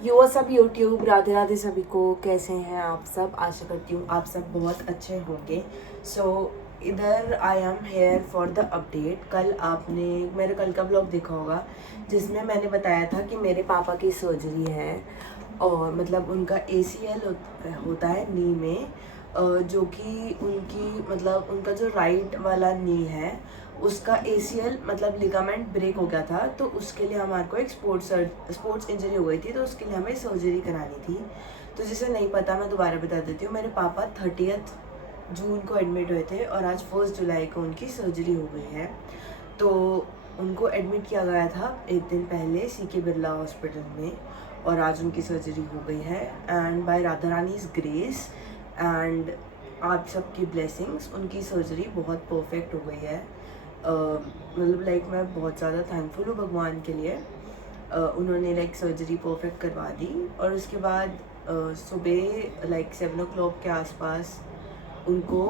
यो सब यूट्यूब, राधे राधे सभी को। कैसे हैं आप सब? आशा करती हूँ आप सब बहुत अच्छे होंगे। सो इधर I am here for the update. कल आपने मेरे कल का ब्लॉग देखा होगा जिसमें मैंने बताया था कि मेरे पापा की सर्जरी है और मतलब उनका ACL होता है नी में, जो कि उनका जो राइट वाला नी है उसका ACL मतलब लिगामेंट ब्रेक हो गया था। तो उसके लिए हमारे को एक स्पोर्ट्स इंजरी हो गई थी, तो उसके लिए हमें सर्जरी करानी थी। तो जिसे नहीं पता मैं दोबारा बता देती हूँ। मेरे पापा 30 जून को एडमिट हुए थे और आज 1 जुलाई को उनकी सर्जरी हो गई है। तो उनको एडमिट किया गया था एक दिन पहले CK बिरला हॉस्पिटल में और आज उनकी सर्जरी हो गई है। एंड बाय राधा रानीज ग्रेस एंड आप सबकी ब्लेसिंग्स उनकी सर्जरी बहुत परफेक्ट हो गई है। मतलब मैं बहुत ज़्यादा थैंकफुल हूँ भगवान के लिए। उन्होंने सर्जरी परफेक्ट करवा दी और उसके बाद सुबह 7 o'clock के आसपास उनको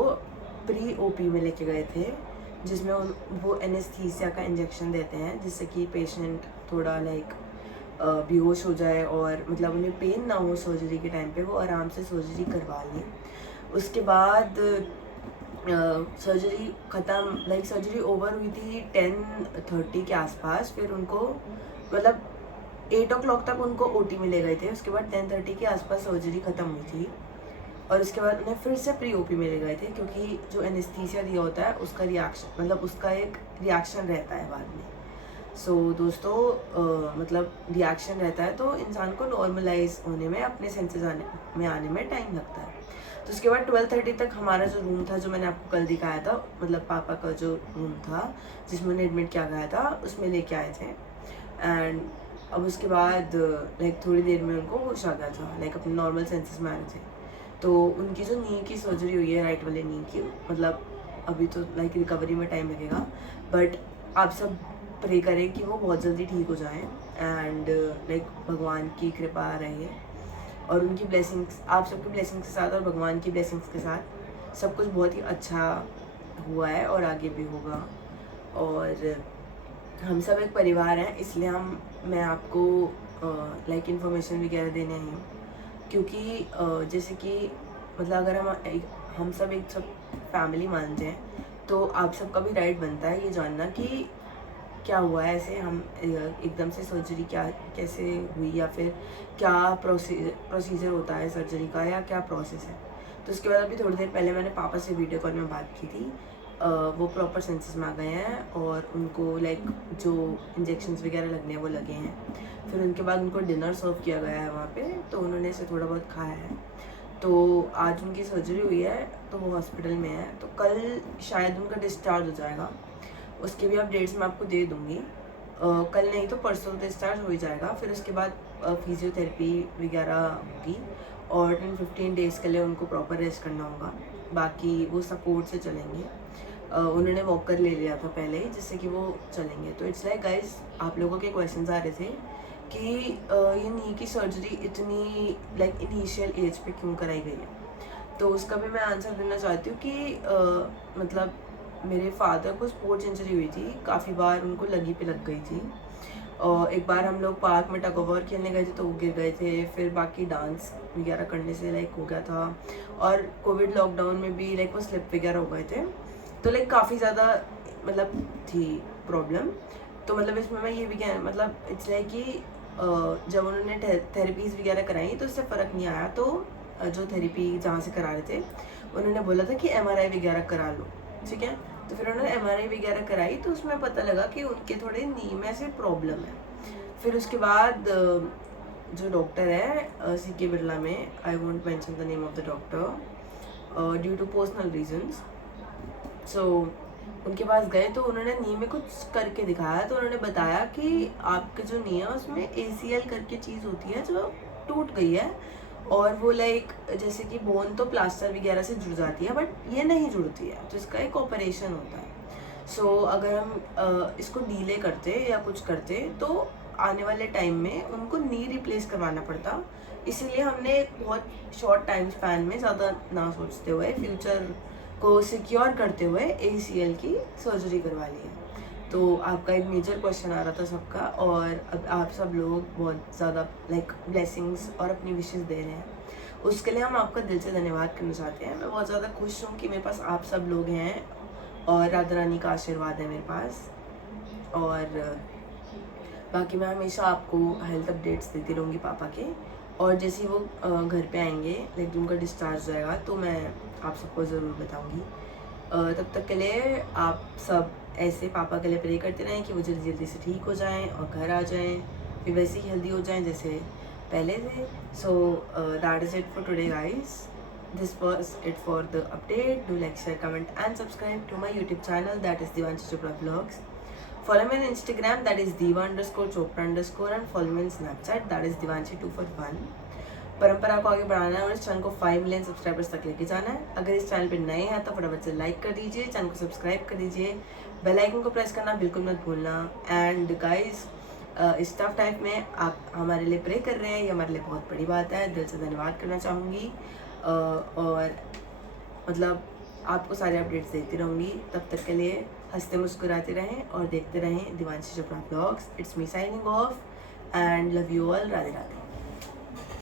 प्री OP में लेके गए थे, जिसमें वो एनेस्थीसिया का इंजेक्शन देते हैं जिससे कि पेशेंट थोड़ा बेहोश हो जाए और मतलब उन्हें पेन ना हो सर्जरी के टाइम पे, वो आराम से सर्जरी करवा लें। उसके बाद सर्जरी ख़त्म सर्जरी ओवर हुई थी 10:30 के आसपास। फिर उनको 8 o'clock तक उनको OT में ले गए थे। उसके बाद 10:30 के आसपास सर्जरी ख़त्म हुई थी और उसके बाद उन्हें फिर से प्री OP में ले गए थे, क्योंकि जो एनेस्थीसिया दिया होता है उसका रिएक्शन उसका एक रिएक्शन रहता है बाद में। दोस्तों रिएक्शन रहता है तो इंसान को नॉर्मलाइज होने में, अपने सेंसेस आने में टाइम लगता है। तो उसके बाद 12:30 तक हमारा जो रूम था, जो मैंने आपको कल दिखाया था, पापा का जो रूम था जिसमें उन्हें एडमिट किया गया था, उसमें लेके आए थे। एंड अब उसके बाद थोड़ी देर में उनको होश आ गया था, अपने नॉर्मल सेंसेस में आ रहे थे। तो उनकी जो नी की सर्जरी हुई है, राइट वाले नी की, अभी तो रिकवरी में टाइम लगेगा, बट आप सब प्रे करें कि वो बहुत जल्दी ठीक हो जाएं एंड भगवान की कृपा रही है और उनकी ब्लेसिंग्स, आप सबकी ब्लेसिंग्स के साथ और भगवान की ब्लेसिंग्स के साथ सब कुछ बहुत ही अच्छा हुआ है और आगे भी होगा। और हम सब एक परिवार हैं, इसलिए मैं आपको इन्फॉर्मेशन वगैरह देने आई हूँ, क्योंकि जैसे कि अगर हम सब एक फैमिली मानते हैं तो आप सबका भी राइट बनता है ये जानना कि क्या हुआ है, ऐसे हम एकदम से सर्जरी कैसे हुई, या फिर क्या प्रोसीजर होता है सर्जरी का, या क्या प्रोसेस है। तो उसके बाद अभी थोड़ी देर पहले मैंने पापा से वीडियो कॉल में बात की थी। वो प्रॉपर सेंसेस में आ गए हैं और उनको जो इंजेक्शंस वगैरह लगने हैं वो लगे हैं। फिर उनके बाद उनको डिनर सर्व किया गया है वहाँ पे, तो उन्होंने इसे थोड़ा बहुत खाया है। तो आज उनकी सर्जरी हुई है तो वो हॉस्पिटल में है, तो कल शायद उनका डिस्चार्ज हो जाएगा। उसके भी अपडेट्स मैं आपको दे दूँगी। कल नहीं तो परसों डिस्चार्ज हो ही जाएगा। फिर उसके बाद फिजियोथेरेपी वगैरह होगी और 10-15 डेज़ के लिए उनको प्रॉपर रेस्ट करना होगा। बाकी वो सपोर्ट से चलेंगे। उन्होंने वॉकर ले लिया था पहले ही, जिससे कि वो चलेंगे। तो इट्स गाइस, आप लोगों के क्वेश्चंस आ रहे थे कि ये नी की सर्जरी इतनी इनिशियल एज पे क्यों कराई गई है। तो उसका भी मैं आंसर देना चाहती हूँ कि मेरे फादर को स्पोर्ट्स इंजरी हुई थी, काफ़ी बार उनको लगी पे लग गई थी। और एक बार हम लोग पार्क में टग ऑफ वॉर खेलने गए थे तो वो गिर गए थे। फिर बाकी डांस वगैरह करने से हो गया था, और कोविड लॉकडाउन में भी वो स्लिप वगैरह हो गए थे। तो काफ़ी ज़्यादा थी प्रॉब्लम। तो इसमें मैं ये भी कह इट्स कि जब उन्होंने थेरेपीज़ वगैरह कराई तो इससे फ़र्क नहीं आया। तो जो थेरेपी जहाँ से करा रहे थे उन्होंने बोला था कि MRI वगैरह करा लो, ठीक है। तो फिर उन्होंने MRI वगैरह कराई तो उसमें पता लगा कि उनके थोड़े नी में से प्रॉब्लम है। फिर उसके बाद जो डॉक्टर है CK बिरला में, I won't mention the name of the doctor due to personal reasons, so उनके पास गए तो उन्होंने नी में कुछ करके दिखाया। तो उन्होंने बताया कि आपके जो नी है उसमें ACL करके चीज़ होती है जो टूट गई है, और वो जैसे कि बोन तो प्लास्टर वगैरह से जुड़ जाती है बट ये नहीं जुड़ती है, तो इसका एक ऑपरेशन होता है। अगर हम इसको डीले करते या कुछ करते तो आने वाले टाइम में उनको नी रिप्लेस करवाना पड़ता। इसीलिए हमने एक बहुत शॉर्ट टाइम स्पैन में, ज़्यादा ना सोचते हुए, फ्यूचर को सिक्योर करते हुए ACL की सर्जरी करवा ली है। तो आपका एक मेजर क्वेश्चन आ रहा था सबका, और अब आप सब लोग बहुत ज़्यादा लाइक ब्लेसिंग्स और अपनी विशेस दे रहे हैं, उसके लिए हम आपका दिल से धन्यवाद करना चाहते हैं। मैं बहुत ज़्यादा खुश हूँ कि मेरे पास आप सब लोग हैं और राधा रानी का आशीर्वाद है मेरे पास। और बाकी मैं हमेशा आपको हेल्थ अपडेट्स देती रहूँगी पापा के, और जैसे ही वो घर पे आएंगे लाइक उनका डिस्चार्ज जाएगा तो मैं आप सबको ज़रूर बताऊँगी। तब तक के लिए आप सब ऐसे पापा के लिए प्रे करते रहें कि वो जल्दी जल्दी से ठीक हो जाएं और घर आ जाएं, फिर वैसे ही हेल्दी हो जाएं जैसे पहले थे। So that is it for today guys, this was it for the update. Do like, share, comment and subscribe to my YouTube channel, that is Devanshi Chopra Vlogs. Follow me on Instagram, that is Diva_Chopra_ and follow me on Snapchat, that is Divanshi241. परंपरा को आगे बढ़ाना है और इस channel को 5 million subscribers तक लेके जाना है। अगर इस चैनल पे नए हैं तो फटाफट से लाइक कर दीजिए, चैनल को सब्सक्राइब कर दीजिए, बेल आइकन को प्रेस करना बिल्कुल मत भूलना। एंड गाइस, इस टफ टाइम में आप हमारे लिए प्रे कर रहे हैं, ये हमारे लिए बहुत बड़ी बात है, दिल से धन्यवाद करना चाहूँगी। और मतलब आपको सारे अपडेट्स देती रहूँगी। तब तक के लिए हंसते मुस्कुराते रहें और देखते रहें Divanshi Chopra blogs. It's me signing off and love you all. Radhe Radhe.